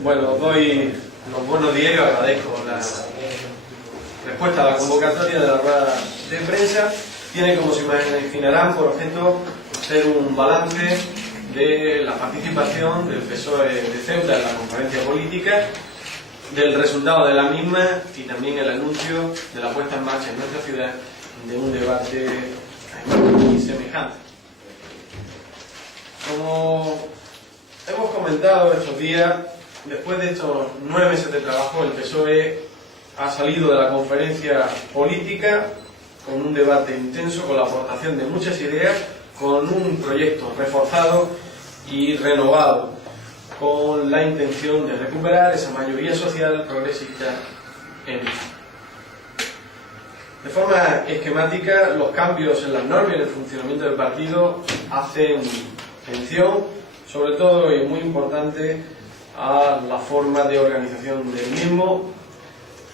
Bueno, doy los buenos días y agradezco la respuesta a la convocatoria de la rueda de prensa. Tiene, como se imaginarán, por objeto ser un balance de la participación del PSOE de Ceuta en la conferencia política, del resultado de la misma y también el anuncio de la puesta en marcha en nuestra ciudad de un debate semejante. Como hemos comentado estos días, después de estos 9 meses de trabajo, el PSOE ha salido de la conferencia política con un debate intenso, con la aportación de muchas ideas, con un proyecto reforzado y renovado, con la intención de recuperar esa mayoría social progresista en España. De forma esquemática, los cambios en las normas y en el funcionamiento del partido hacen mención, sobre todo y muy importante, a la forma de organización del mismo.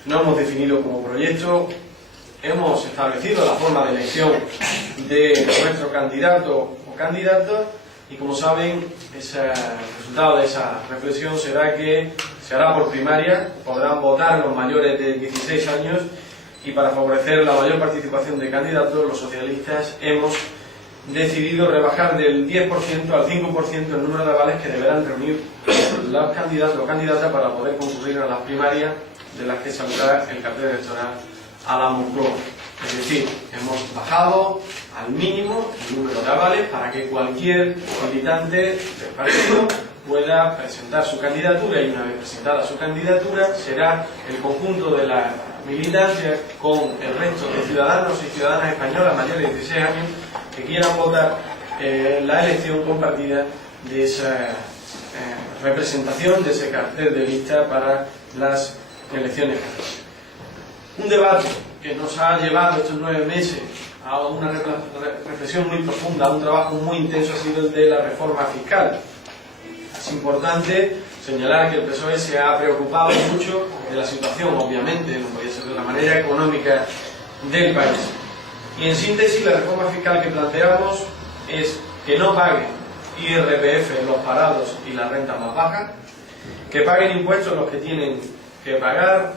No hemos definido como proyecto, hemos establecido la forma de elección de nuestro candidato o candidata y, como saben, el resultado de esa reflexión será que se hará por primaria, podrán votar los mayores de 16 años y, para favorecer la mayor participación de candidatos, los socialistas hemos decidido rebajar del 10% al 5% el número de avales que deberán reunir los candidatos o candidatas para poder concurrir a las primarias de las que saldrá el cartel electoral a la Moncloa. Es decir, hemos bajado al mínimo el número de avales para que cualquier militante del partido pueda presentar su candidatura, y una vez presentada su candidatura será el conjunto de la militancia con el resto de ciudadanos y ciudadanas españolas mayores de 16 años que quieran votar la elección compartida de esa representación, de ese cartel de lista para las elecciones. Un debate que nos ha llevado estos 9 meses a una reflexión muy profunda, a un trabajo muy intenso, ha sido el de la reforma fiscal. Es importante señalar que el PSOE se ha preocupado mucho de la situación, obviamente, no podía ser de la manera económica del país. Y en síntesis, la reforma fiscal que planteamos es que no paguen IRPF los parados y las rentas más bajas, que paguen impuestos los que tienen que pagar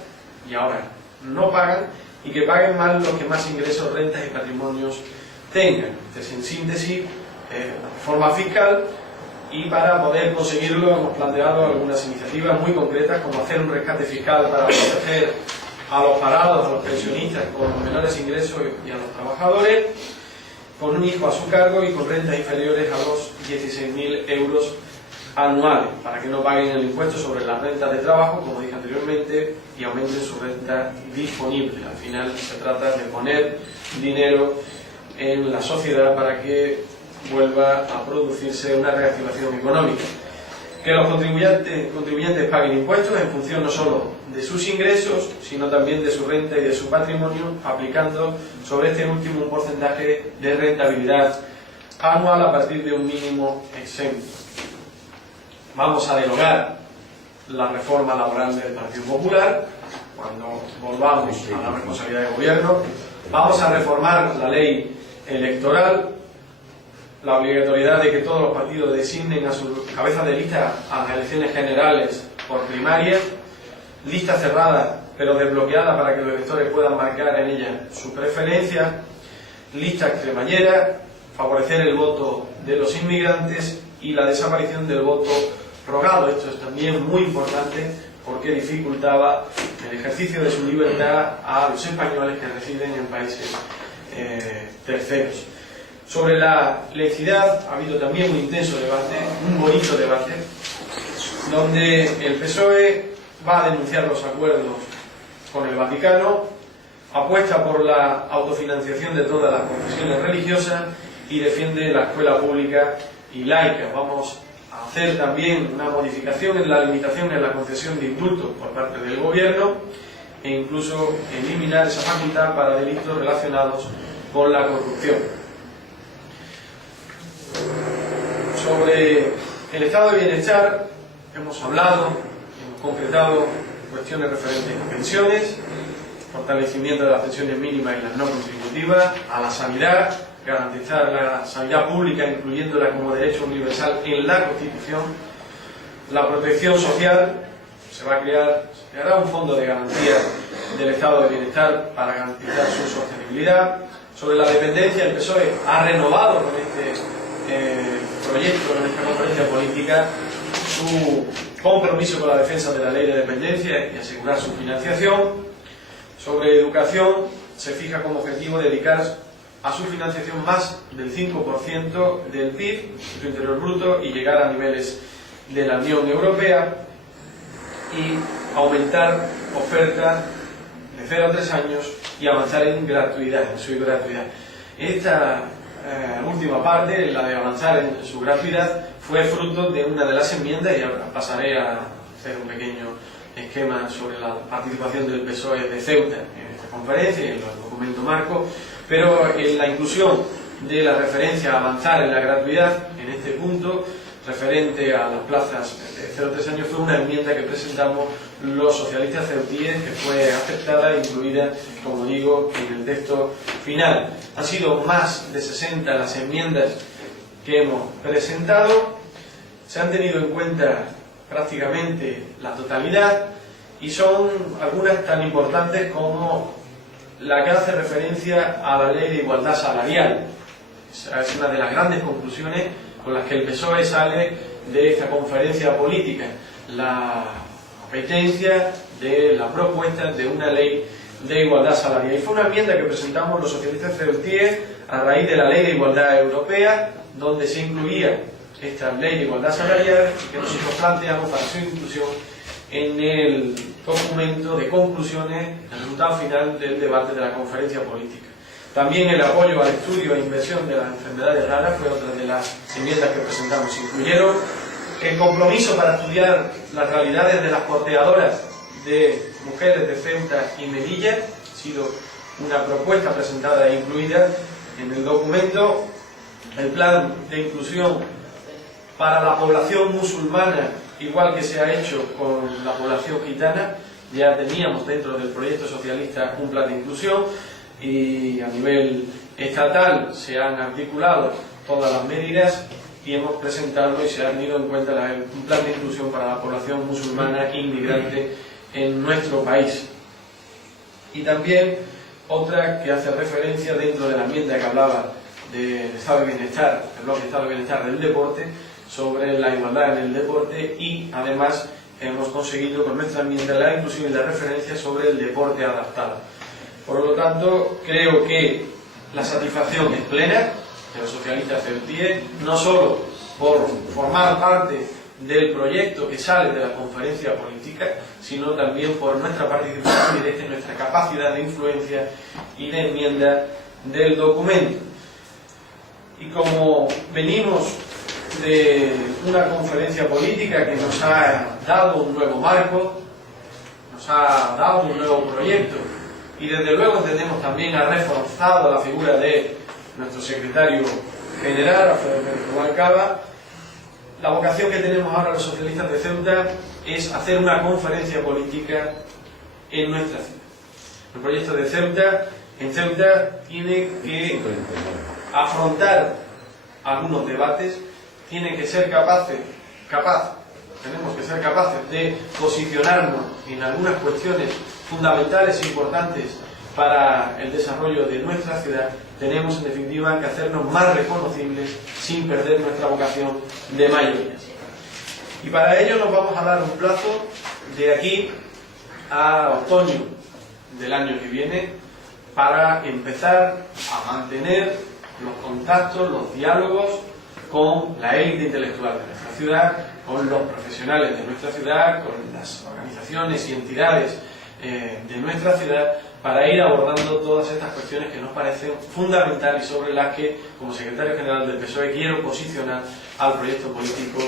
y ahora no pagan, y que paguen más los que más ingresos, rentas y patrimonios tengan. Entonces, en síntesis, reforma fiscal. Y para poder conseguirlo hemos planteado algunas iniciativas muy concretas, como hacer un rescate fiscal para proteger a los parados, a los pensionistas con menores ingresos y a los trabajadores con un hijo a su cargo y con rentas inferiores a los 16.000 euros anuales, para que no paguen el impuesto sobre las rentas de trabajo, como dije anteriormente, y aumenten su renta disponible. Al final se trata de poner dinero en la sociedad para que vuelva a producirse una reactivación económica. Que los contribuyentes paguen impuestos en función no solo de sus ingresos, sino también de su renta y de su patrimonio, aplicando sobre este último un porcentaje de rentabilidad anual a partir de un mínimo exento. Vamos a derogar la reforma laboral del Partido Popular cuando volvamos a la responsabilidad de gobierno. Vamos a reformar la ley electoral, la obligatoriedad de que todos los partidos designen a su cabeza de lista a las elecciones generales por primaria, lista cerrada pero desbloqueada para que los electores puedan marcar en ella su preferencia, lista cremallera, favorecer el voto de los inmigrantes y la desaparición del voto rogado. Esto es también muy importante porque dificultaba el ejercicio de su libertad a los españoles que residen en países terceros. Sobre la laicidad ha habido también un intenso debate, un bonito debate, donde el PSOE va a denunciar los acuerdos con el Vaticano, apuesta por la autofinanciación de todas las confesiones religiosas y defiende la escuela pública y laica. Vamos a hacer también una modificación en la limitación en la concesión de indultos por parte del gobierno e incluso eliminar esa facultad para delitos relacionados con la corrupción. Sobre el estado de bienestar hemos hablado, hemos concretado cuestiones referentes a pensiones, fortalecimiento de las pensiones mínimas y las no contributivas, a la sanidad, garantizar la sanidad pública incluyéndola como derecho universal en la Constitución, la protección social, se creará un fondo de garantía del estado de bienestar para garantizar su sostenibilidad. Sobre la dependencia, el PSOE ha renovado con este proyecto, con esta conferencia política, su compromiso con la defensa de la ley de dependencia y asegurar su financiación. Sobre educación, se fija como objetivo dedicar a su financiación más del 5% del PIB, Producto Interior Bruto, y llegar a niveles de la Unión Europea, y aumentar oferta de 0 a 3 años y avanzar en gratuidad, en su gratuidad. Esta última parte, la de avanzar en su gratuidad, fue fruto de una de las enmiendas, y ahora pasaré a hacer un pequeño esquema sobre la participación del PSOE de Ceuta en esta conferencia y en los documentos marco, pero en la inclusión de la referencia a avanzar en la gratuidad, en este punto, referente a las plazas de 0 a 3 años, fue una enmienda que presentamos los socialistas ceutíes, que fue aceptada e incluida, como digo, en el texto final. Han sido más de 60 las enmiendas que hemos presentado, se han tenido en cuenta prácticamente la totalidad, y son algunas tan importantes como la que hace referencia a la ley de igualdad salarial. Es una de las grandes conclusiones con las que el PSOE sale de esta conferencia política, la apetencia de la propuesta de una ley de igualdad salarial. Y fue una enmienda que presentamos los socialistas ceutíes a raíz de la ley de igualdad europea, donde se incluía esta ley de igualdad salarial, que nosotros planteamos para su inclusión en el documento de conclusiones, el resultado final del debate de la conferencia política. También el apoyo al estudio e inversión de las enfermedades raras fue otra de las enmiendas que presentamos. Incluyeron el compromiso para estudiar las realidades de las porteadoras de mujeres de Ceuta y Melilla. Ha sido una propuesta presentada e incluida en el documento. El plan de inclusión para la población musulmana, igual que se ha hecho con la población gitana. Ya teníamos dentro del proyecto socialista un plan de inclusión, y a nivel estatal se han articulado todas las medidas y hemos presentado y se ha tenido en cuenta un plan de inclusión para la población musulmana inmigrante en nuestro país. Y también otra que hace referencia dentro de la enmienda que hablaba del estado de bienestar, el bloque de estado de bienestar del deporte, sobre la igualdad en el deporte, y además hemos conseguido con nuestra enmienda la inclusión y la referencia sobre el deporte adaptado. Por lo tanto, creo que la satisfacción es plena de los socialistas ceutíes, no solo por formar parte del proyecto que sale de la conferencia política, sino también por nuestra participación directa y nuestra capacidad de influencia y de enmienda del documento. Y como venimos de una conferencia política que nos ha dado un nuevo marco, nos ha dado un nuevo proyecto, y desde luego entendemos también ha reforzado la figura de nuestro secretario general, Alfredo Pérez Rubalcaba, la vocación que tenemos ahora los socialistas de Ceuta es hacer una conferencia política en nuestra ciudad. El proyecto de Ceuta, en Ceuta, tiene que afrontar algunos debates, tiene que ser tenemos que ser capaces de posicionarnos en algunas cuestiones fundamentales e importantes para el desarrollo de nuestra ciudad. Tenemos en definitiva que hacernos más reconocibles sin perder nuestra vocación de mayorías. Y para ello nos vamos a dar un plazo de aquí a otoño del año que viene para empezar a mantener los contactos, los diálogos con la élite intelectual de nuestra ciudad, con los profesionales de nuestra ciudad, con las organizaciones y entidades de nuestra ciudad, para ir abordando todas estas cuestiones que nos parecen fundamentales y sobre las que, como secretario general del PSOE, quiero posicionar al proyecto político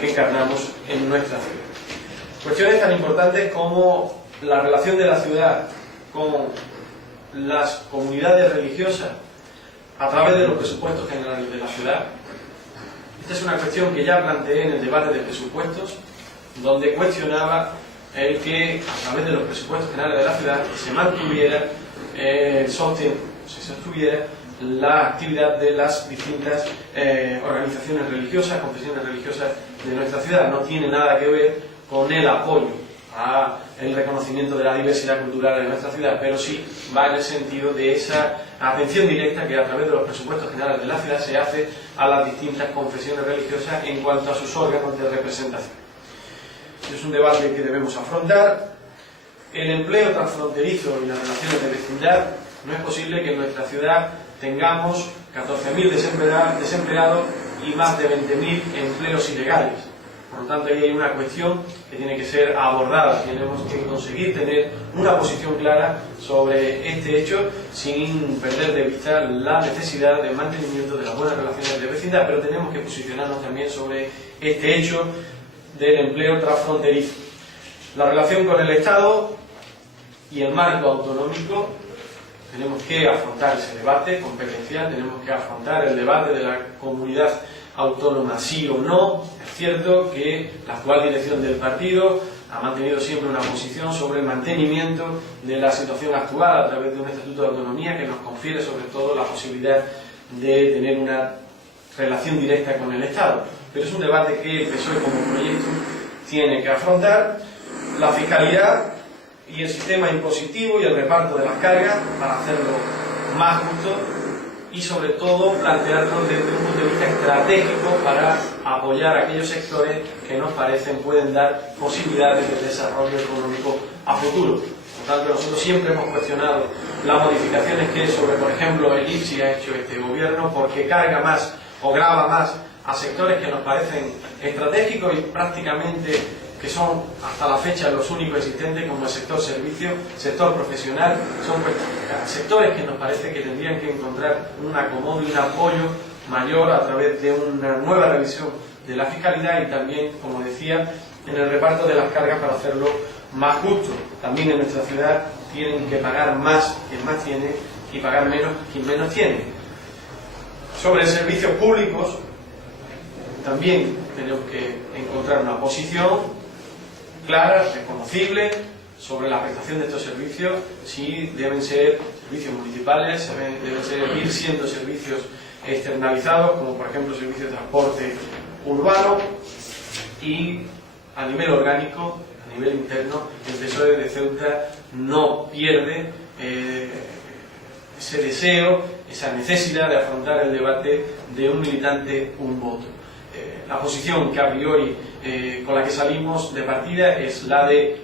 que encarnamos en nuestra ciudad. Cuestiones tan importantes como la relación de la ciudad con las comunidades religiosas a través de los presupuestos generales de la ciudad. Esta es una cuestión que ya planteé en el debate de presupuestos, donde cuestionaba el que a través de los presupuestos generales de la ciudad se mantuviera, se sostuviera la actividad de las distintas organizaciones religiosas, confesiones religiosas de nuestra ciudad. No tiene nada que ver con el apoyo al reconocimiento de la diversidad cultural en nuestra ciudad, pero sí va en el sentido de esa atención directa que a través de los presupuestos generales de la ciudad se hace a las distintas confesiones religiosas en cuanto a sus órganos de representación. Es un debate que debemos afrontar. El empleo transfronterizo y las relaciones de vecindad. No es posible que en nuestra ciudad tengamos 14.000 desempleados y más de 20.000 empleos ilegales. Por lo tanto, ahí hay una cuestión que tiene que ser abordada. Tenemos que conseguir tener una posición clara sobre este hecho sin perder de vista la necesidad de mantenimiento de las buenas relaciones de vecindad, pero tenemos que posicionarnos también sobre este hecho del empleo transfronterizo. La relación con el Estado y el marco autonómico. Tenemos que afrontar ese debate competencial, tenemos que afrontar el debate de la comunidad autónoma sí o no. Es cierto que la actual dirección del partido ha mantenido siempre una posición sobre el mantenimiento de la situación actual a través de un estatuto de autonomía que nos confiere sobre todo la posibilidad de tener una relación directa con el Estado. Pero es un debate que el PSOE como proyecto tiene que afrontar. La fiscalidad y el sistema impositivo y el reparto de las cargas para hacerlo más justo y sobre todo plantearlo desde un punto de vista estratégico para apoyar a aquellos sectores que nos parecen pueden dar posibilidades de desarrollo económico a futuro. Por tanto, nosotros siempre hemos cuestionado las modificaciones que sobre, por ejemplo, el IPSI ha hecho este gobierno porque carga más o grava más a sectores que nos parecen estratégicos y prácticamente que son hasta la fecha los únicos existentes, como el sector servicio, sector profesional, son sectores que nos parece que tendrían que encontrar un acomodo y un apoyo mayor a través de una nueva revisión de la fiscalidad y también, como decía, en el reparto de las cargas para hacerlo más justo. También en nuestra ciudad tienen que pagar más quien más tiene y pagar menos quien menos tiene. Sobre servicios públicos, también tenemos que encontrar una posición clara, reconocible, sobre la prestación de estos servicios, si deben ser servicios municipales, deben seguir siendo servicios externalizados, como por ejemplo servicios de transporte urbano, y a nivel orgánico, a nivel interno, el PSOE de Ceuta no pierde ese deseo, esa necesidad de afrontar el debate de un militante, un voto. La posición que a priori con la que salimos de partida es la de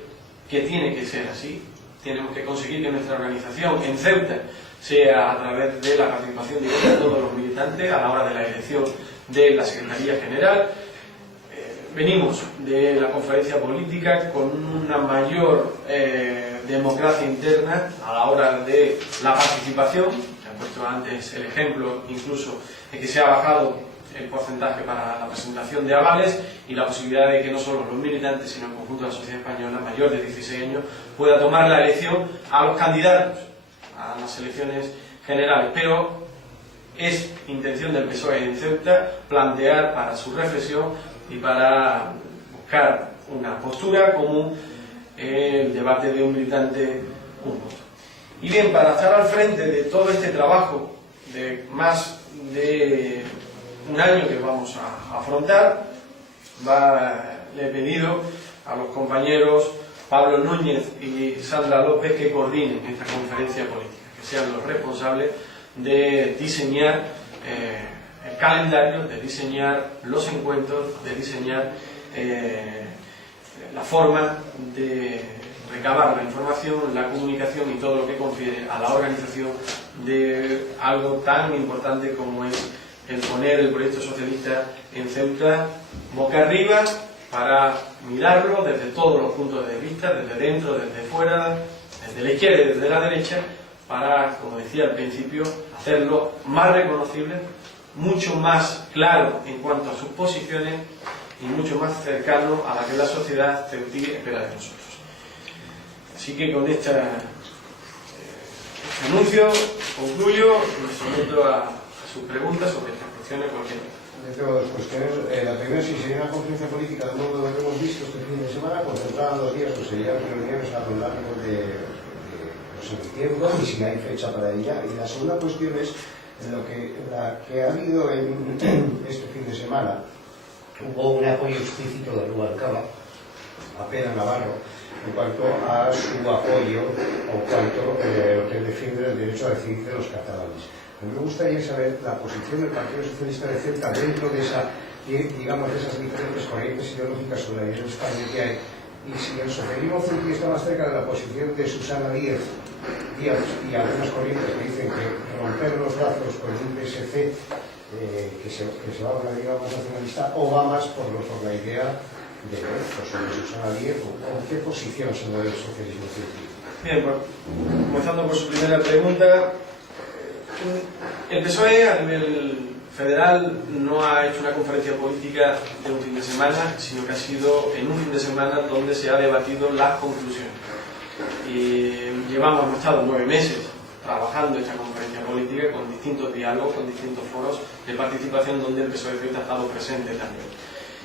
que tiene que ser así. Tenemos que conseguir que nuestra organización en Ceuta sea a través de la participación directa de todos los militantes a la hora de la elección de la Secretaría General. Venimos de la conferencia política con una mayor democracia interna a la hora de la participación. Se ha puesto antes el ejemplo incluso de que se ha bajado el porcentaje para la presentación de avales y la posibilidad de que no solo los militantes sino el conjunto de la sociedad española mayor de 16 años pueda tomar la elección a los candidatos a las elecciones generales. Pero es intención del PSOE en Ceuta plantear para su reflexión y para buscar una postura común el debate de un militante, un voto. Y bien, para estar al frente de todo este trabajo de más de un año que vamos a afrontar, le he pedido a los compañeros Pablo Núñez y Sandra López que coordinen esta conferencia política, que sean los responsables de diseñar el calendario, de diseñar los encuentros, de diseñar la forma de recabar la información, la comunicación y todo lo que confiere a la organización de algo tan importante como es el poner el proyecto socialista en Ceuta boca arriba para mirarlo desde todos los puntos de vista, desde dentro, desde fuera, desde la izquierda y desde la derecha, para, como decía al principio, hacerlo más reconocible, mucho más claro en cuanto a sus posiciones y mucho más cercano a la que la sociedad ceutí espera de nosotros. Así que con este anuncio concluyo y me someto a sus preguntas sobre estas cuestiones. Tengo dos cuestiones. La primera, si sería una conferencia política de modo que hemos visto este fin de semana, concentrada en 2 días, pues serían reuniones a lo largo de septiembre y si hay fecha para ella. Y la segunda cuestión es la que ha habido en este fin de semana. Hubo un apoyo explícito de Rubalcaba a Pera Navarro en cuanto a su apoyo o cuanto que defiende el derecho a decidir de los catalanes. A mí me gustaría saber la posición del Partido Socialista de Ceuta dentro de esa, digamos, de esas diferentes corrientes ideológicas sobre la Unión España que hay, y si el socialismo ceuti está más cerca de la posición de Susana Díaz y algunas corrientes que dicen que romper los lazos con un PSC que se va a una digamos nacionalista, o va más por la idea de Susana Díaz, o qué posición se mueve el socialismo ceuti. Bien, pues, comenzando por su primera pregunta, el PSOE a nivel federal no ha hecho una conferencia política de un fin de semana, sino que ha sido en un fin de semana donde se ha debatido las conclusiones. Y hemos estado 9 meses trabajando esta conferencia política con distintos diálogos, con distintos foros de participación donde el PSOE de Ceuta ha estado presente también.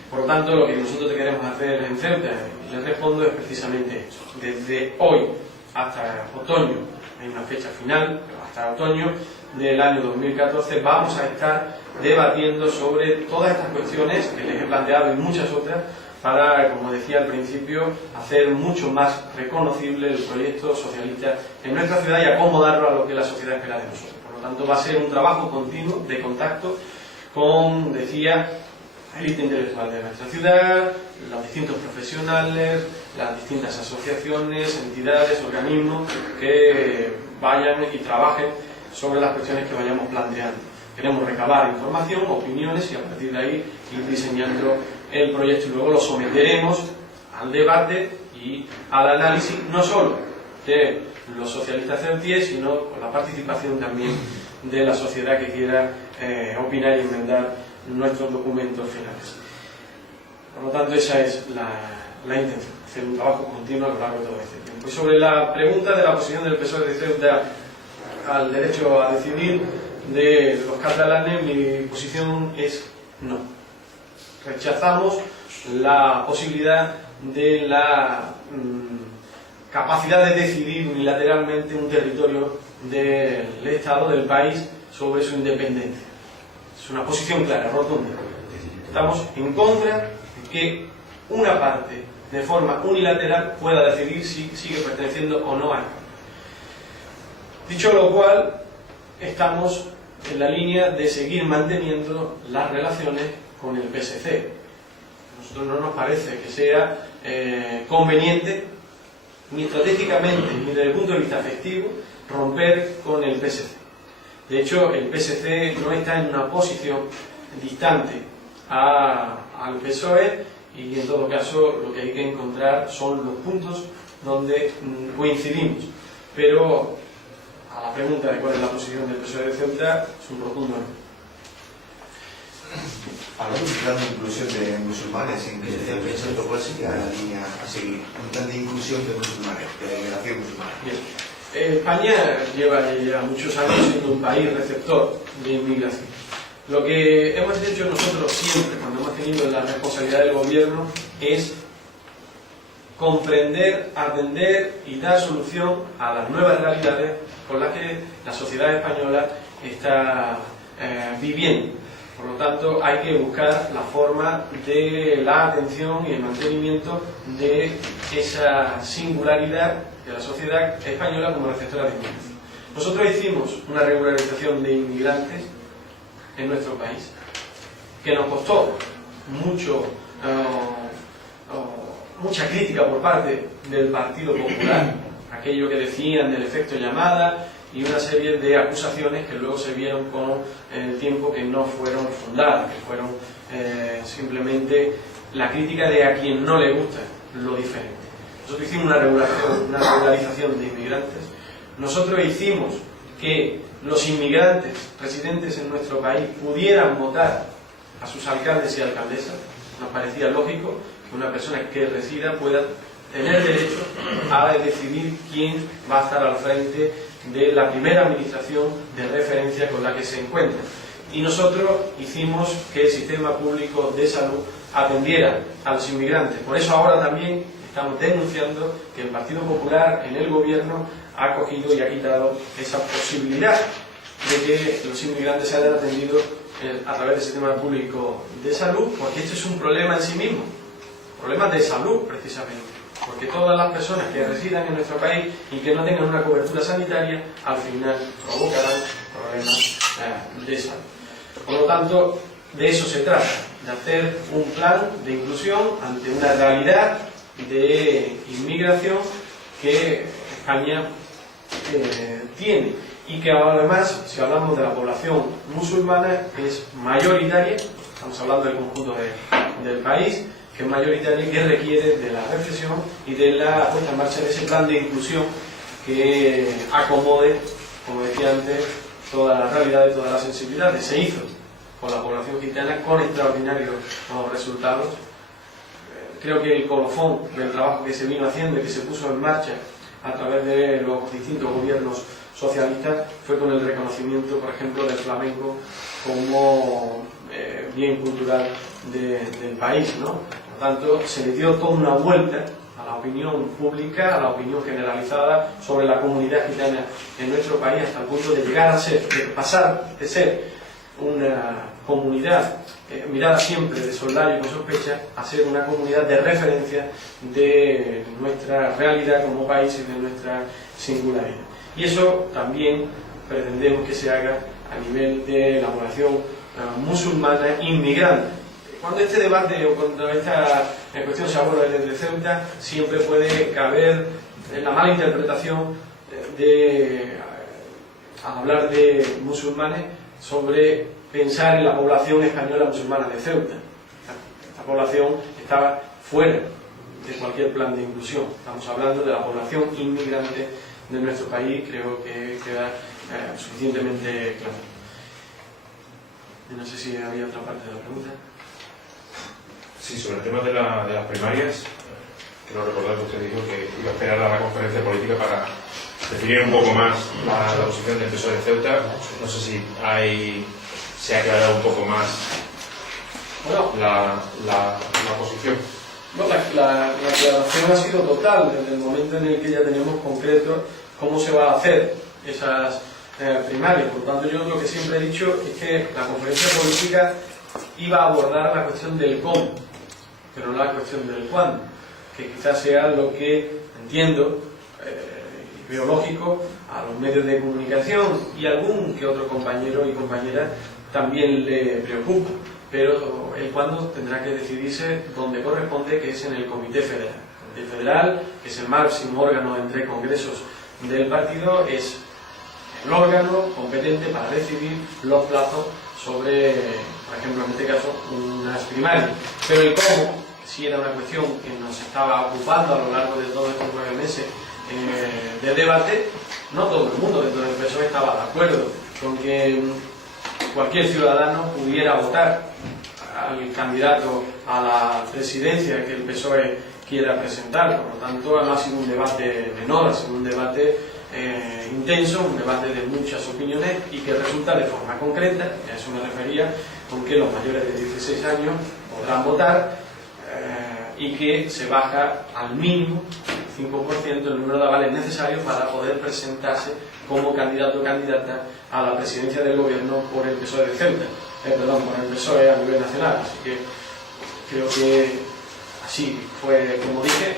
Por lo tanto, lo que nosotros queremos hacer en Ceuta, y les respondo, es precisamente eso. Desde hoy hasta otoño, hay una fecha final, pero hasta otoño del año 2014 vamos a estar debatiendo sobre todas estas cuestiones que les he planteado y muchas otras para, como decía al principio, hacer mucho más reconocible el proyecto socialista en nuestra ciudad y acomodarlo a lo que la sociedad espera de nosotros. Por lo tanto, va a ser un trabajo continuo de contacto con, decía, la élite intelectual de nuestra ciudad, los distintos profesionales, las distintas asociaciones, entidades, organismos que vayan y trabajen sobre las cuestiones que vayamos planteando. Queremos recabar información, opiniones y a partir de ahí ir diseñando el proyecto y luego lo someteremos al debate y al análisis no solo de los socialistas ceutíes, sino con la participación también de la sociedad que quiera opinar y enmendar nuestros documentos finales. Por lo tanto, esa es la intención, hacer un trabajo continuo a lo largo de todo este tiempo. Y sobre la pregunta de la posición del PSOE de Ceuta al derecho a decidir de los catalanes, mi posición es no. Rechazamos la posibilidad de la capacidad de decidir unilateralmente un territorio del Estado, del país, sobre su independencia. Es una posición clara, rotunda. Estamos en contra de que una parte, de forma unilateral, pueda decidir si sigue perteneciendo o no a él. Dicho lo cual, estamos en la línea de seguir manteniendo las relaciones con el PSC. A nosotros no nos parece que sea conveniente, ni estratégicamente, ni desde el punto de vista afectivo, romper con el PSC. De hecho, el PSC no está en una posición distante al PSOE y en todo caso lo que hay que encontrar son los puntos donde coincidimos. Pero a la pregunta de cuál es la posición del PSOE de Ceuta, es un rotundo no. Hablamos de un plan de inclusión de musulmanes, ¿en qué se pensando cuál sería la línea a seguir? Un plan de inclusión de musulmanes, de migración musulmana. Bien. España lleva ya muchos años siendo un país receptor de inmigración. Lo que hemos hecho nosotros siempre, cuando hemos tenido la responsabilidad del gobierno, es comprender, atender y dar solución a las nuevas realidades con las que la sociedad española está viviendo. Por lo tanto, hay que buscar la forma de la atención y el mantenimiento de esa singularidad de la sociedad española como receptora de inmigración. Nosotros hicimos una regularización de inmigrantes en nuestro país, que nos costó mucha crítica por parte del Partido Popular, aquello que decían del efecto llamada y una serie de acusaciones que luego se vieron con el tiempo que no fueron fundadas, que fueron simplemente la crítica de a quien no le gusta lo diferente. Nosotros hicimos una regularización de inmigrantes. Nosotros hicimos que los inmigrantes residentes en nuestro país pudieran votar a sus alcaldes y alcaldesas. Nos parecía lógico que una persona que resida pueda tener derecho a decidir quién va a estar al frente de la primera administración de referencia con la que se encuentra. Y nosotros hicimos que el sistema público de salud atendiera a los inmigrantes. Por eso ahora también estamos denunciando que el Partido Popular en el gobierno ha cogido y ha quitado esa posibilidad de que los inmigrantes se hayan atendido a través del sistema público de salud, porque esto es un problema en sí mismo. problemas de salud precisamente, porque todas las personas que residan en nuestro país y que no tengan una cobertura sanitaria al final provocarán problemas de salud. Por lo tanto, de eso se trata, de hacer un plan de inclusión ante una realidad de inmigración que España tiene, y que además, si hablamos de la población musulmana, es mayoritaria, estamos hablando del conjunto del país, que es mayoritaria y que requiere de la reflexión y de la puesta en marcha de ese plan de inclusión que acomode, como decía antes, todas las realidades, todas las sensibilidades. Se hizo con la población gitana con extraordinarios resultados. Creo que el colofón del trabajo que se vino haciendo y que se puso en marcha a través de los distintos gobiernos socialistas fue con el reconocimiento, por ejemplo, del flamenco como bien cultural del país, ¿no? Por tanto, se le dio toda una vuelta a la opinión pública, a la opinión generalizada sobre la comunidad gitana en nuestro país, hasta el punto de llegar a ser, de pasar de ser una comunidad mirada siempre de soslayo y con sospecha, a ser una comunidad de referencia de nuestra realidad como país y de nuestra singularidad. Y eso también pretendemos que se haga a nivel de la población musulmana inmigrante. Cuando este debate o cuando esta cuestión se aborda desde Ceuta, siempre puede caber la mala interpretación al hablar de musulmanes sobre pensar en la población española musulmana de Ceuta. Esta población estaba fuera de cualquier plan de inclusión. Estamos hablando de la población inmigrante de nuestro país, creo que queda suficientemente claro. No sé si había otra parte de la pregunta. Sí, sobre el tema de las primarias, quiero recordar que usted dijo que iba a esperar a la conferencia política para definir un poco más la posición del PSOE de Ceuta. No sé si se ha aclarado un poco más la posición. No, la aclaración ha sido total desde el momento en el que ya tenemos concreto cómo se va a hacer esas primarias. Por lo tanto, yo lo que siempre he dicho es que la conferencia política iba a abordar la cuestión del cómo, pero no la cuestión del cuándo, que quizás sea lo que entiendo y veo lógico a los medios de comunicación y algún que otro compañero y compañera también le preocupa, pero el cuándo tendrá que decidirse donde corresponde, que es en el Comité Federal. El Comité Federal, que es el máximo órgano entre congresos del partido, es el órgano competente para decidir los plazos sobre, por ejemplo, en este caso, unas primarias. Pero el cómo, si era una cuestión que nos estaba ocupando a lo largo de todos estos 9 meses de debate, no todo el mundo dentro del PSOE estaba de acuerdo con que cualquier ciudadano pudiera votar al candidato a la presidencia que el PSOE quiera presentar. Por lo tanto, no ha sido un debate menor, ha sido un debate intenso, un debate de muchas opiniones y que resulta de forma concreta, a eso me refería, con que los mayores de 16 años podrán votar y que se baja al mínimo 5% el número de avales necesarios para poder presentarse como candidato o candidata a la presidencia del gobierno por el PSOE de Ceuta, por el PSOE a nivel nacional. Así que creo que así fue como dije,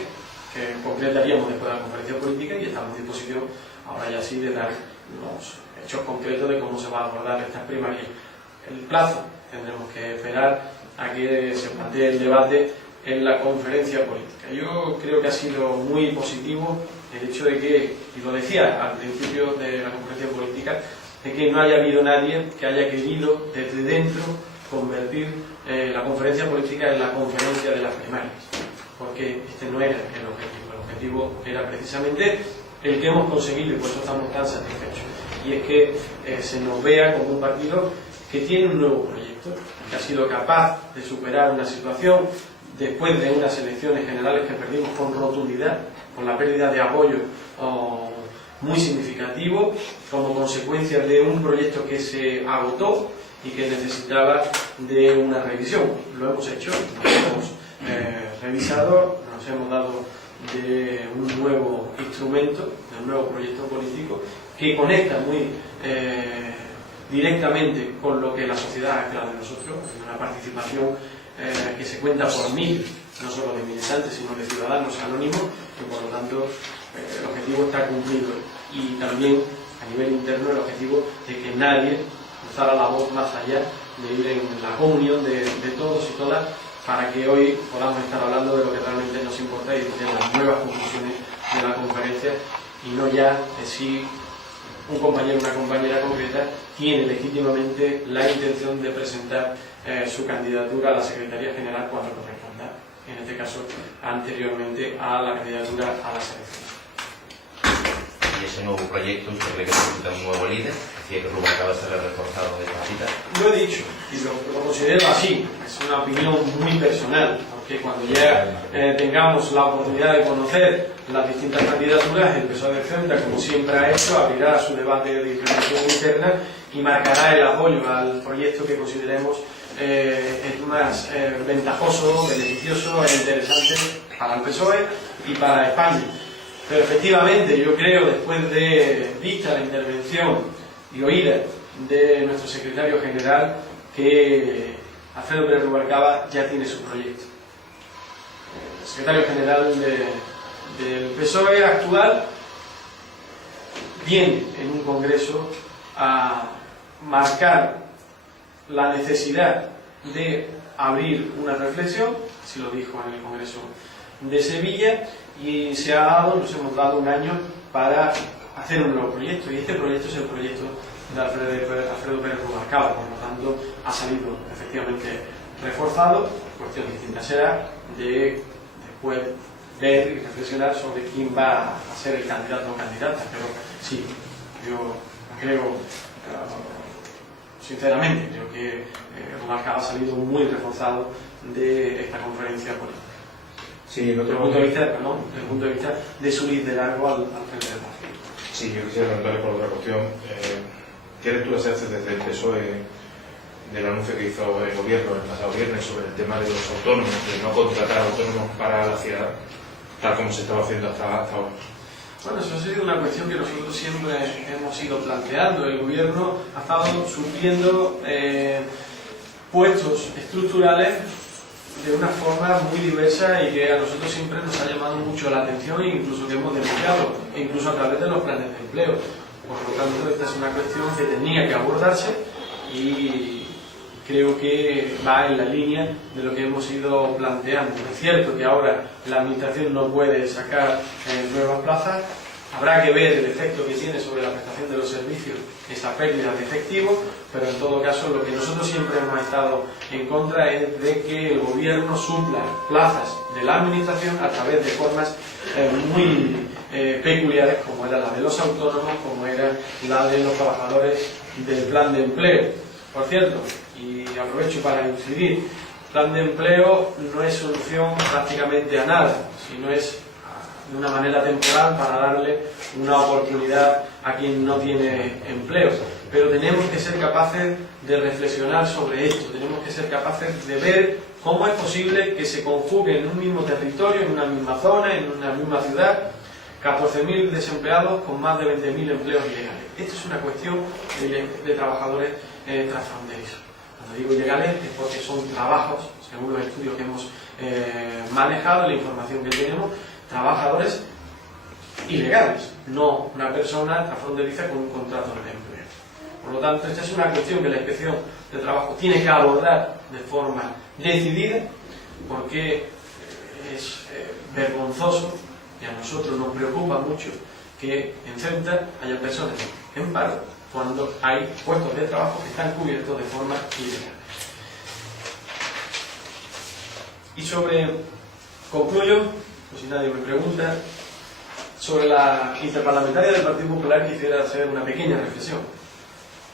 que concretaríamos después de la conferencia política y estamos en disposición ahora ya sí de dar los hechos concretos de cómo se va a abordar estas primarias. El plazo tendremos que esperar a que se plantee el debate en la conferencia política. Yo creo que ha sido muy positivo el hecho de que, y lo decía al principio de la conferencia política, de que no haya habido nadie que haya querido desde dentro convertir la conferencia política en la conferencia de las primarias, porque este no era el objetivo. El objetivo era precisamente el que hemos conseguido y por eso estamos tan satisfechos, y es que se nos vea como un partido que tiene un nuevo proyecto, que ha sido capaz de superar una situación después de unas elecciones generales que perdimos con rotundidad, con la pérdida de apoyo muy significativo, como consecuencia de un proyecto que se agotó y que necesitaba de una revisión. Lo hemos hecho, lo hemos revisado, nos hemos dado de un nuevo instrumento, de un nuevo proyecto político que conecta muy directamente con lo que la sociedad espera de nosotros, una participación que se cuenta por 1000 no solo de militantes, sino de ciudadanos anónimos, y por lo tanto el objetivo está cumplido. Y también a nivel interno el objetivo de que nadie alzara la voz más allá de ir en la comunión de todos y todas, para que hoy podamos estar hablando de lo que realmente nos importa y de las nuevas conclusiones de la conferencia, y no ya de si un compañero o una compañera concreta tiene legítimamente la intención de presentar su candidatura a la Secretaría General cuando corresponda, en este caso anteriormente a la candidatura a las elecciones. Y ese nuevo proyecto, ¿usted cree que necesita un nuevo líder? Decía que Rubalcaba será reforzado de capacita. Lo he dicho y lo considero así, es una opinión muy personal, porque cuando ya tengamos la oportunidad de conocer las distintas candidaturas, el PSOE de Ceuta, como siempre ha hecho, abrirá su debate de diferenciación interna y marcará el apoyo al proyecto que consideremos más ventajoso, beneficioso e interesante para el PSOE y para España. Pero efectivamente yo creo, después de vista la intervención y oída de nuestro secretario general, que Alfredo Pérez Rubalcaba ya tiene su proyecto. El secretario general del PSOE actual viene en un congreso a marcar la necesidad de abrir una reflexión, así lo dijo en el congreso de Sevilla, y nos hemos dado un año para hacer un nuevo proyecto, y este proyecto es el proyecto de Alfredo Pérez Rubalcaba. Por lo tanto ha salido efectivamente reforzado. Cuestión distinta será de después ver y reflexionar sobre quién va a ser el candidato o candidata, pero sí, yo creo sinceramente, creo que Rubalcaba ha salido muy reforzado de esta conferencia política. Sí, Desde el punto de vista de su liderazgo al frente del partido. Sí, yo quisiera preguntarle por otra cuestión. ¿Qué lectura se hace desde el PSOE del anuncio que hizo el gobierno el pasado viernes sobre el tema de los autónomos, de no contratar autónomos para la ciudad, tal como se estaba haciendo hasta ahora? Bueno, eso ha sido una cuestión que nosotros siempre hemos ido planteando. El gobierno ha estado supliendo puestos estructurales de una forma muy diversa y que a nosotros siempre nos ha llamado mucho la atención, e incluso que hemos denunciado, e incluso a través de los planes de empleo. Por lo tanto, esta es una cuestión que tenía que abordarse y creo que va en la línea de lo que hemos ido planteando. Es cierto que ahora la administración no puede sacar nuevas plazas. Habrá que ver el efecto que tiene sobre la prestación de los servicios esa pérdida de efectivo, pero en todo caso lo que nosotros siempre hemos estado en contra es de que el gobierno supla plazas de la administración a través de formas muy peculiares, como era la de los autónomos, como era la de los trabajadores del plan de empleo. Por cierto, y aprovecho para incidir, el plan de empleo no es solución prácticamente a nada, sino es de una manera temporal para darle una oportunidad a quien no tiene empleo. Pero tenemos que ser capaces de reflexionar sobre esto, tenemos que ser capaces de ver cómo es posible que se conjugue en un mismo territorio, en una misma zona, en una misma ciudad, 14.000 desempleados con más de 20.000 empleos ilegales. Esto es una cuestión de trabajadores transfronterizos. Cuando digo ilegales es porque son trabajos, según los estudios que hemos manejado, la información que tenemos, trabajadores ilegales, no una persona transfronteriza con un contrato de empleo. Por lo tanto, esta es una cuestión que la Inspección de Trabajo tiene que abordar de forma decidida, porque es vergonzoso, y a nosotros nos preocupa mucho que en Ceuta haya personas en paro cuando hay puestos de trabajo que están cubiertos de forma ilegal. Y concluyo, pues si nadie me pregunta, sobre la interparlamentaria del Partido Popular quisiera hacer una pequeña reflexión.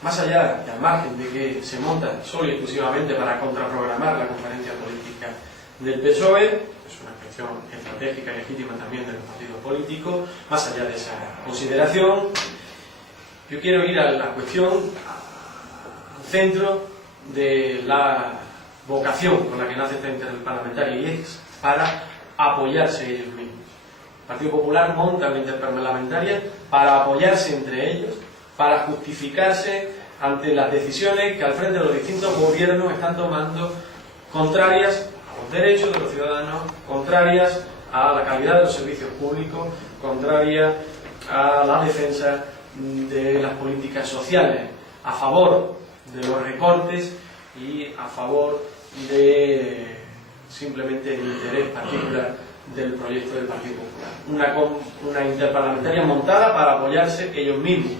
Más allá y al margen de que se monta solo y exclusivamente para contraprogramar la conferencia política del PSOE, es una cuestión estratégica y legítima también de los partidos políticos, más allá de esa consideración, yo quiero ir a la cuestión, al centro de la vocación con la que nace esta interparlamentaria, y es para apoyarse ellos mismos. El Partido Popular monta una interparlamentaria para apoyarse entre ellos, para justificarse ante las decisiones que al frente de los distintos gobiernos están tomando contrarias los derechos de los ciudadanos, contrarias a la calidad de los servicios públicos, contrarias a la defensa de las políticas sociales, a favor de los recortes y a favor de simplemente el interés particular del proyecto del Partido Popular. Una interparlamentaria montada para apoyarse ellos mismos,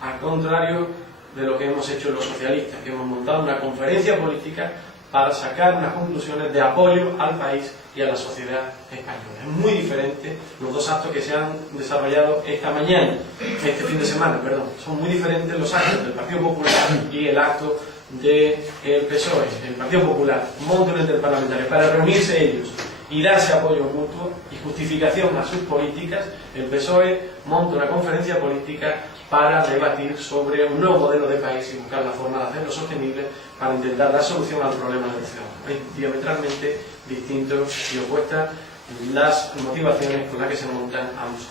al contrario de lo que hemos hecho los socialistas, que hemos montado una conferencia política para sacar unas conclusiones de apoyo al país y a la sociedad española. Es muy diferente los dos actos que se han desarrollado este fin de semana, son muy diferentes los actos del Partido Popular y el acto del PSOE. El Partido Popular monta una interparlamentaria para reunirse ellos y darse apoyo mutuo y justificación a sus políticas. El PSOE monta una conferencia política para debatir sobre un nuevo modelo de país y buscar la forma de hacerlo sostenible para intentar dar solución al problema del ciudadano. Es diametralmente distinto y opuestas las motivaciones con las que se montan ambos.